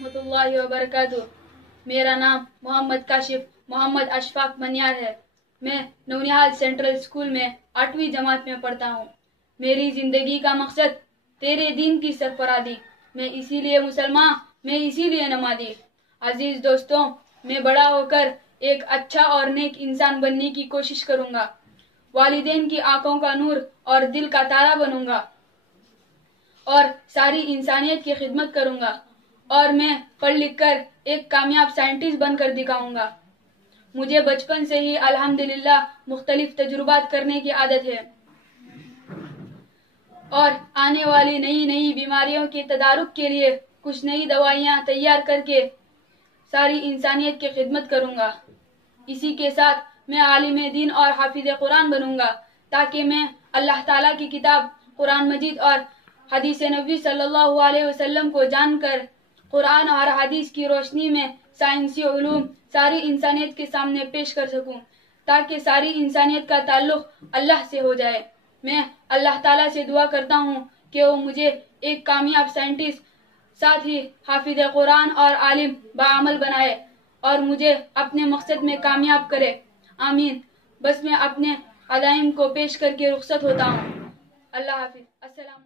रहमतुल्लाहि व बरकातुहू। मेरा नाम मोहम्मद काशिफ मोहम्मद अशफाक मनियार है। मैं नौनिहाल सेंट्रल स्कूल में 8वीं जमात में पढ़ता हूँ। मेरी जिंदगी का मकसद तेरे दीन की सरफरादी। मैं इसीलिए मुसलमान, मैं इसीलिए नमाज़ी। अजीज दोस्तों, मैं बड़ा होकर एक अच्छा और नेक इंसान बनने की कोशिश करूंगा। वालिदैन की आंखों का नूर और दिल का तारा बनूंगा और सारी इंसानियत की खिदमत करूंगा। और मैं पढ़ लिख कर एक कामयाब साइंटिस्ट बनकर दिखाऊंगा। मुझे बचपन से ही अल्हम्दुलिल्लाह मुख्तलिफ तजुर्बात करने की आदत है और आने वाली नई नई बीमारियों के तदारुक के लिए कुछ नई दवाइयाँ तैयार करके सारी इंसानियत की खिदमत करूंगा। इसी के साथ मैं आलिम दीन और हाफिज कुरान बनूंगा ताकि मैं अल्लाह ताला की किताब कुरान मजीद और हदीस नबी सल्लल्लाहु अलैहि वसल्लम को जानकर कुरान और हदीस की रोशनी में साइंसी उलूम सारी इंसानियत के सामने पेश कर सकूं ताकि सारी इंसानियत का ताल्लुक अल्लाह से हो जाए। मैं अल्लाह ताला से दुआ करता हूँ कि वो मुझे एक कामयाब साइंटिस्ट साथ ही हाफिज कुरान और आलिम बाअमल बनाए और मुझे अपने मकसद में कामयाब करे। आमीन। बस मैं अपने अदाइम को पेश करके रुखसत होता हूँ। अल्लाह हाफिज। अस्सलाम।